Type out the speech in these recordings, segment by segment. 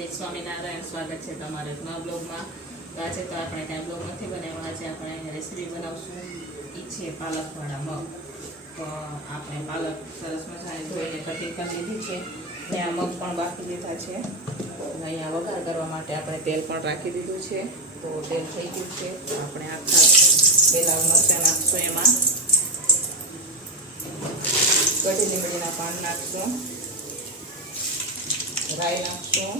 જય સ્વામિનારાયણ. સ્વાગત છે તમારે નવા બ્લોગમાં. તો આજે તો આપણે કાંઈ બ્લોગ નથી બનાવ્યો. આજે આપણે રેસીપી બનાવશું. એ છે પાલકવાળા મગ. તો આપણે પાલક સરસ મજાની ધોઈને કટિંગ કરી લીધી છે. ત્યાં મગ પણ બાકી દીધા છે. અહીંયા વઘાર કરવા માટે આપણે તેલ પણ રાખી દીધું છે. તો તેલ થઈ ગયું છે. તો આપણે આખા બેલાવ મરચાં નાખશું. એમાં કઢી લીમડીના પાન નાખશું, રાઈ નાખશું,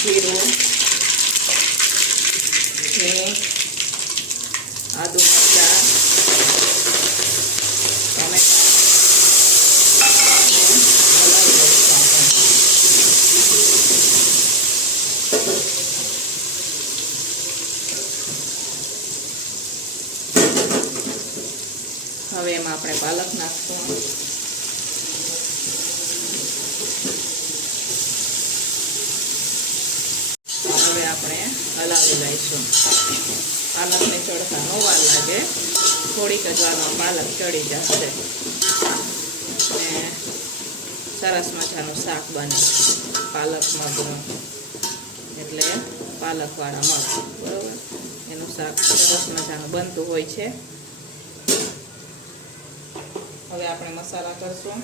જીરું, હિંગ, આદુ મરચાં, ટમેટા, હવે એમાં આપણે પાલક નાખશું. હવે આપણે હલાવી લઈશું. પાલકને ચડતા ન વાર લાગે, થોડીક જ વારમાં પાલક ચડી જશે ને સરસ મજાનું શાક બને. પાલક મગનું એટલે પાલકવાળા મગ, બરોબર. એનું શાક સરસ મજાનું બનતું હોય છે. હવે આપણે મસાલા કરશું.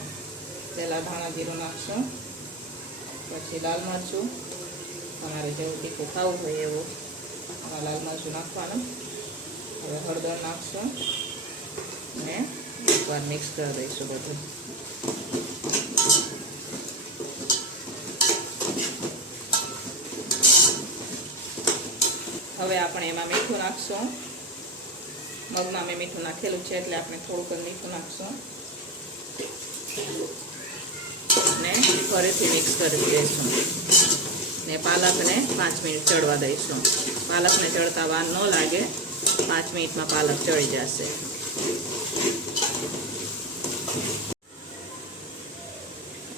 પહેલાં ધાણા જીરું નાખશું, પછી લાલ મરચું. તમારે જેવું તીખું ખાવું હોય એવું લાલ મરચું નાખવાનું. હવે હળદર નાખશું ને એકવાર મિક્સ કરી દઈશું બધું. હવે આપણે એમાં મીઠું નાખશું. મગમાં મેં મીઠું નાખેલું છે એટલે આપણે થોડુંક મીઠું નાખશું ને ફરીથી મિક્સ કરી દઈશું ને પાલકને 5 મિનિટ ચડવા દઈશું. પાલકને ચડતા વાર ન લાગે, 5 મિનિટમાં પાલક ચડી જશે.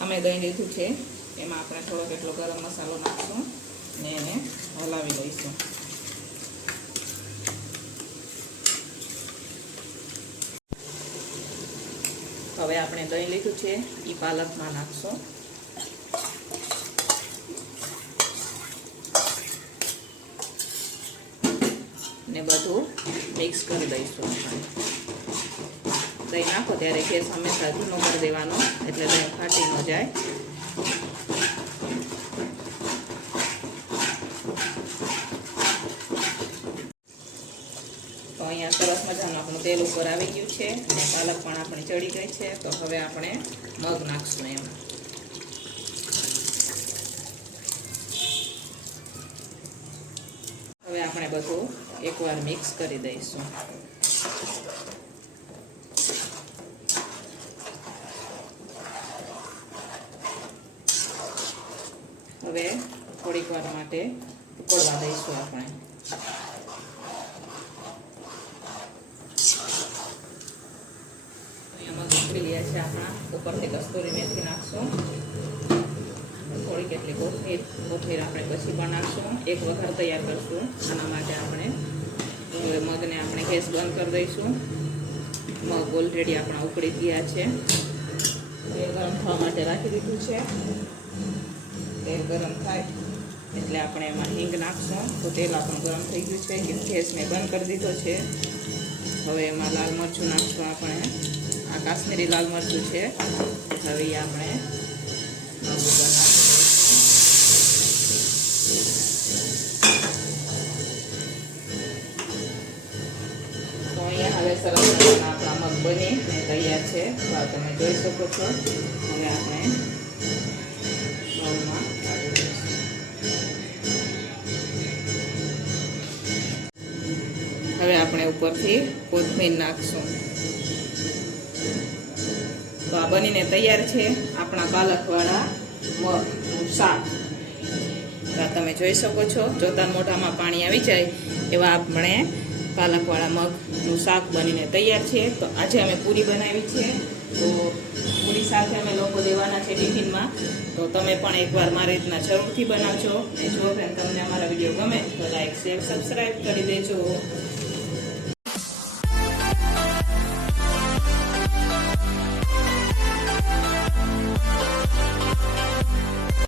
અમે દહીં લીધું છે, એમાં આપણે થોડોક એટલો ગરમ મસાલો નાખશું ને એને હલાવી લઈશું. હવે આપણે દહીં લીધું છે એ પાલકમાં નાખશું. ને બધું મિક્સ કરી દઈશું. દહીં નાખો ત્યારે ગેસ હંમેશા ધીમો કરી દેવાનો, એટલે દહીં ફાટી ન જાય. તો અહીંયા સરસ મજાનું આપણું તેલ ઉપર આવી ગયું છે અને પાલક પણ આપણી ચડી ગઈ છે. તો હવે આપણે મગ નાખશું એમાં. હવે આપણે બધું એકવાર મિક્સ કરી દઈશું. હવે થોડીક વાર માટે ઉકળવા દઈશું આપણે. એમાં ઉકળી ગયા છે આપણા. ઉપરથી કસ્તુરી મેથી નાખશું. થોડીક એટલી કોથમીર આપણે પછી પણ નાખશું. એક વઘાર તૈયાર કરશું. આના માટે આપણે મગને આપણે ગેસ બંધ કરી દઈશું. મગ ઓલરેડી આપણા ઉકળી ગયા છે. તેલ ગરમ થવા માટે રાખી દીધું છે. તેલ ગરમ થાય એટલે આપણે એમાં હિંગ નાખશું. તો તેલ આપણું ગરમ થઈ ગયું છે. ગેસ મેં બંધ કરી દીધો છે. હવે એમાં લાલ મરચું નાખશું આપણે. આ કાશ્મીરી લાલ મરચું છે. હવે આપણે મગ ઉપર નાખશું. તો અહીંયા હવે સરસ મજાના આપણા મગ બની અને તૈયાર છે. તો આ તમે જોઈ શકો છો. હવે આપણે બાઉલમાં કાઢી દઈશું. હવે આપણે ઉપરથી કોથમીર નાખશું. તો આ બનીને તૈયાર છે આપણા પાલકવાળા મગનું શાક. તમે જોઈ શકો છો. જોતા મોઢામાં પાણી આવી જાય એવા આપણે પાલકવાળા મગનું શાક બનીને તૈયાર છે. તો આજે અમે પૂરી બનાવી છે. તો પૂરી સાથે અમે લોકો દેવાના છે ટિફિનમાં. તો તમે પણ એકવાર મારી રીતના જરૂરથી બનાવજો. અને જો તમને અમારા વિડીયો ગમે તો લાઈક, શેર, સબસ્ક્રાઈબ કરી દેજો.